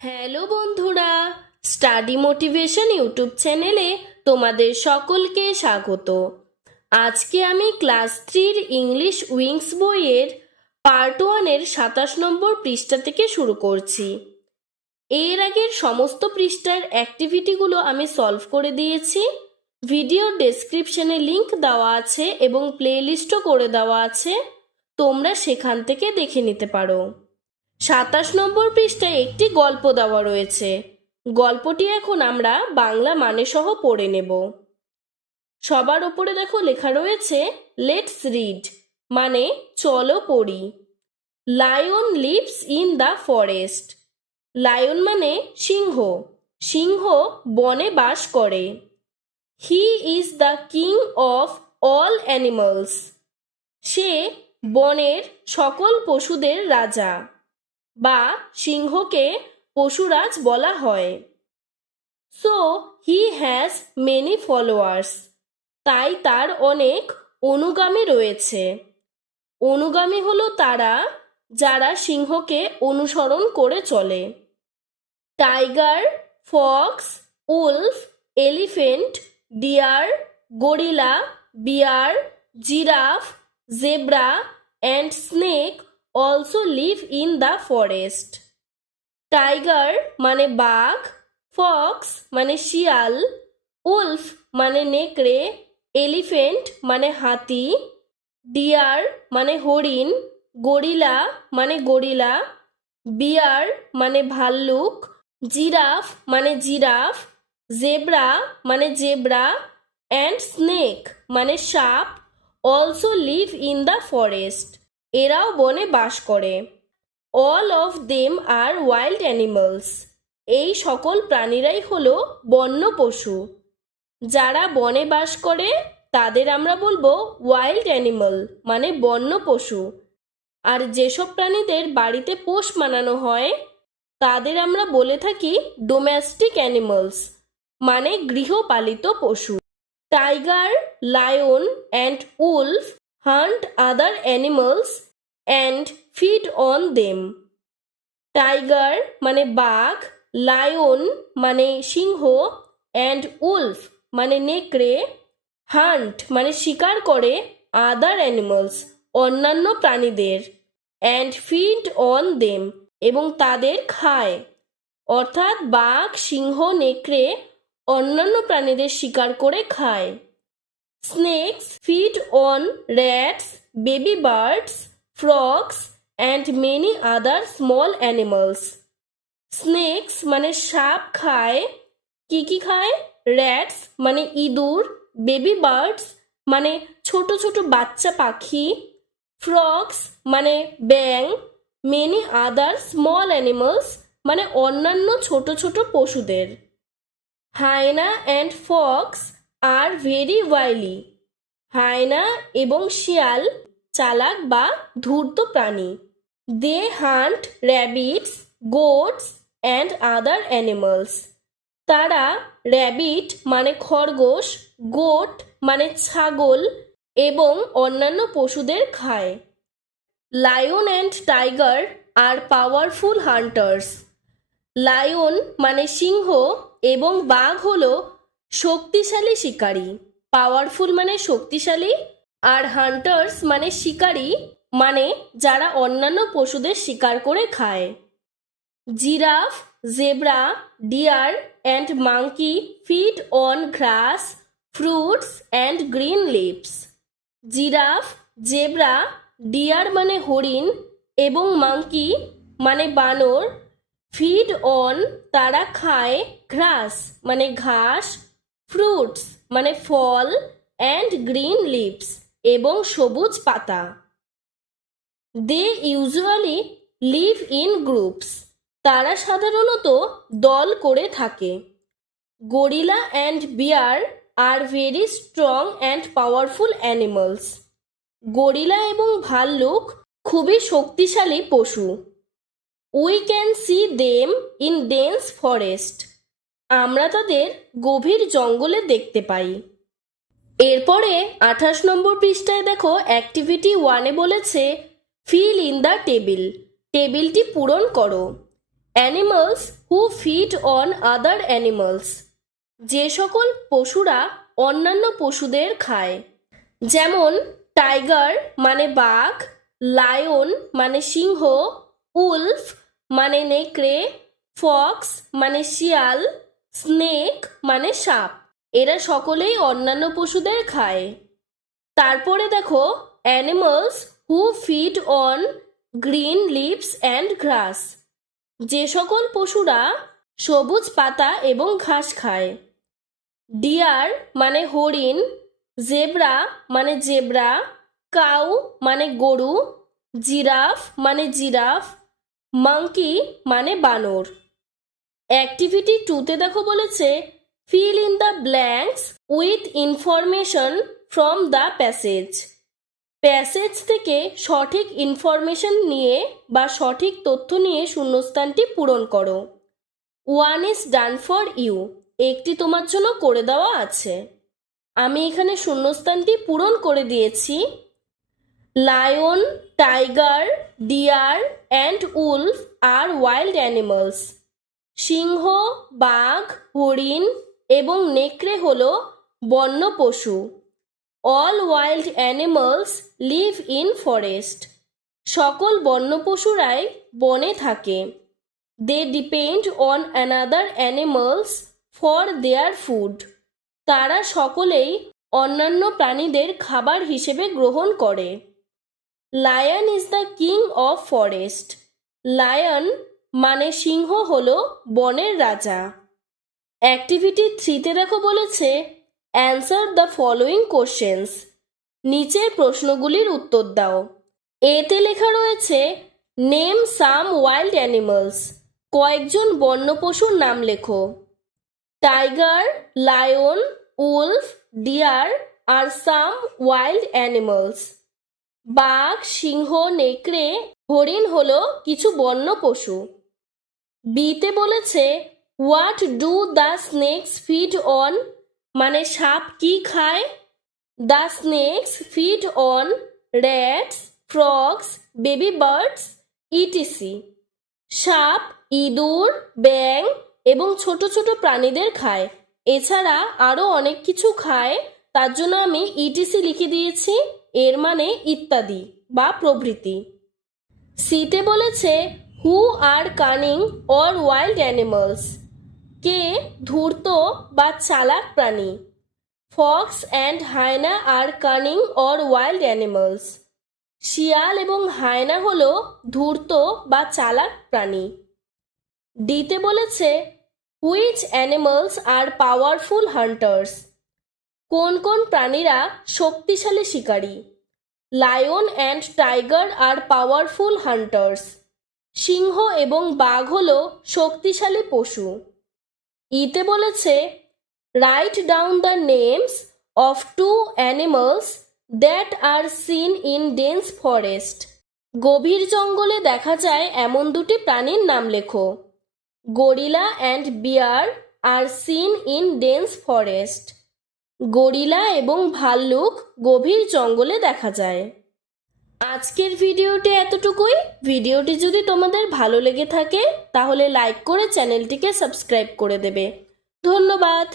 Hello বন্ধুরা, study motivation YouTube চ্যানেলে তোমাদের সকলকে স্বাগত। আজকে আমি ক্লাস 3 ইংলিশ উইংস বইয়ের পার্ট 1-এর 27 নম্বর পৃষ্ঠা থেকে শুরু করছি। এর আগের সমস্ত পৃষ্ঠার অ্যাক্টিভিটিগুলো আমি সলভ করে দিয়েছি। ভিডিওর ডেসক্রিপশনে লিংক দেওয়া আছে এবং প্লেলিস্টও করে দেওয়া আছে, তোমরা সেখান থেকে দেখে নিতে পারো। 27 নম্বর পৃষ্ঠায় একটি গল্প দেওয়া রয়েছে। গল্পটি এখন আমরা বাংলা মানে সহ পড়ে নেব। সবার উপরে দেখো লেখা রয়েছে লেটস রিড, মানে চলো পড়ি। Lion lives in the forest. Lion মানে সিংহ, সিংহ বনে বাস করে। He is the king of all animals. সে বনের সকল পশুদের রাজা, বা সিংহকে পশুরাজ বলা হয়। So he has many followers. তাই তার অনেক অনুগামী রয়েছে। অনুগামী হলো তারা যারা সিংহকে অনুসরণ করে চলে। Tiger, fox, wolf, elephant, deer, gorilla, bear, giraffe, zebra and snake also live in the forest. Tiger মানে বাঘ, ফক্স মানে শিয়াল, উলফ মানে নেকড়ে, এলিফেন্ট মানে হাতি, ডিয়ার মানে হরিণ, গরিলা মানে গরিলা, বিয়ার মানে ভাল্লুক, জিরাফ মানে জিরাফ, জেব্রা মানে জেব্রা অ্যান্ড স্নেক মানে সাপ also live in the forest. এরাও বনে বাস করে। All of them are wild animals. এই সকল প্রাণীরাই হলো বন্য পশু। যারা বনে বাস করে তাদের আমরা বলবো ওয়াইল্ড অ্যানিমাল, মানে বন্য পশু। আর যেসব প্রাণীদের বাড়িতে পোষ মানানো হয় তাদের আমরা বলে থাকি ডোমেস্টিক অ্যানিমালস, মানে গৃহপালিত পশু। Tiger, lion and Wolf hunt other animals and feed on them. Tiger মানে বাঘ, লায়ন মানে সিংহ, অ্যান্ড উলফ মানে নেকড়ে, হান্ট মানে শিকার করে, আদার অ্যানিমালস অন্যান্য প্রাণীদের, অ্যান্ড ফিড অন দেম এবং তাদের খায়। অর্থাৎ বাঘ, সিংহ, নেকড়ে অন্যান্য প্রাণীদের শিকার করে খায়। Snakes feed on rats, baby birds, frogs and many other small animals. Snakes মানে সাপ খায়। কি খায়? Rats মানে ইঁদুর, baby birds মানে ছোট ছোট বাচ্চা পাখি, frogs মানে ব্যাঙ, many other small animals মানে অন্যান্য ছোট ছোট পশুদের। Hyena and fox are very wily. হায়না এবং শিয়াল চালাক বা ধূর্ত প্রাণী। They hunt rabbits, goats and other animals. তারা র্যাবিট মানে খরগোশ, গোট মানে ছাগল এবং অন্যান্য পশুদের খায়। Lion and tiger are powerful hunters. Lion মানে সিংহ এবং বাঘ হলো শক্তিশালী শিকারী। পাওয়ারফুল মানে শক্তিশালী, আর হান্টার্স মানে শিকারী, মানে যারা অন্যান্য পশুদের শিকার করে খায়। Giraffe, zebra, deer and monkey feed on grass, fruits and green leaves. Giraffe, zebra, deer মানে হরিণ এবং মাঙ্কি মানে বানর, ফিড অন তারা খায়, ঘাস মানে ঘাস, ফ্রুটস মানে ফল, অ্যান্ড গ্রিন লিভস এবং সবুজ পাতা। They usually live in groups. তারা সাধারণত দল করে থাকে। Gorilla and bear are very strong and powerful animals. Gorilla এবং ভাল্লুক খুবই শক্তিশালী পশু। We can see them in dense forest. আমরা তাদের গভীর জঙ্গলে দেখতে পাই। এরপরে 28 নম্বর পৃষ্ঠায় দেখো অ্যাক্টিভিটি 1-এ বলেছে ফিল ইন দ্য টেবিল। টেবিলটি পূরণ করো। Animals who feed on other animals, যে সকল পশুরা অন্যান্য পশুদের খায়। যেমন টাইগার মানে বাঘ, লায়ন মানে সিংহ, উলফ মানে নেকড়ে, ফক্স মানে শিয়াল, স্নেক মানে সাপ। এরা সকলেই অন্যান্য পশুদের খায়। তারপরে দেখো animals who feed on green leaves and grass, যে সকল পশুরা সবুজ পাতা এবং ঘাস খায়। ডিয়ার মানে হরিণ, জেব্রা মানে জেব্রা, কাউ মানে গরু, জিরাফ মানে জিরাফ, মাঙ্কি মানে বানর। অ্যাক্টিভিটি 2তে দেখো বলেছে fill in the blanks with information from the passage. Passage থেকে সঠিক ইনফরমেশন নিয়ে বা সঠিক তথ্য নিয়ে শূন্যস্থানটি পূরণ করো। 1 ইজ ডান ফর ইউ, একটি তোমার জন্য করে দেওয়া আছে। আমি এখানে শূন্যস্থানটি পূরণ করে দিয়েছি। Lion, tiger, deer and wolf are wild animals. সিংহ, বাঘ, হরিণ এবং নেকড়ে হল বন্য পশু। All wild animals live in forest, সকল বন্য পশুরাই বনে থাকে। They depend on another animals for their food, তারা সকলেই অন্যান্য প্রাণীদের খাবার হিসেবে গ্রহণ করে। Lion is the king of forest, lion মানে সিংহ হল বনের রাজা। অ্যাক্টিভিটি 3তে দেখো বলেছে অ্যান্সার দ্য ফলোয়িং কোশ্চেন্স, নিচের প্রশ্নগুলির উত্তর দাও। এতে লেখা রয়েছে নেম সাম ওয়াইল্ড অ্যানিমালস, কয়েকজন বন্য পশুর নাম লেখো। টাইগার, লায়ন, উলফ, ডিয়ার আর সাম ওয়াইল্ড অ্যানিমালস। বাঘ, সিংহ, নেকড়ে, হরিণ হলো কিছু বন্য পশু। বিতে বলেছে what do the snake's feed on, মানে সাপ কি খায়। The snake's feed on rats, frogs, baby birds etc. সাপ ইঁদুর, ব্যাঙ এবং ছোট ছোট প্রাণীদের খায়। এছাড়া আরও অনেক কিছু খায়, তার জন্য আমি ইটিসি লিখে দিয়েছি, এর মানে ইত্যাদি বা প্রভৃতি। সিতে বলেছে who are cunning or wild animals, কে ধূর্ত বা চালাক প্রাণী। Fox and hyena are cunning or wild animals, শিয়াল এবং হায়না হলো ধূর্ত বা চালাক প্রাণী। ডিতে বলেছে which animals are powerful hunters, কোন কোন প্রাণীরা শক্তিশালী শিকারী। Lion and tiger are powerful hunters, সিংহ এবং বাঘ হল শক্তিশালী পশু। ইতে বলেছে write down the names of 2 animals that are seen in dense forest, গভীর জঙ্গলে দেখা যায় এমন দুটি প্রাণীর নাম লেখো। Gorilla and bear are seen in dense forest, gorilla এবং ভাল্লুক গভীর জঙ্গলে দেখা যায়। আজকের ভিডিওটি এতটুকুই। ভিডিওটি যদি তোমাদের ভালো লেগে থাকে তাহলে লাইক করে চ্যানেলটিকে সাবস্ক্রাইব করে দেবে। ধন্যবাদ।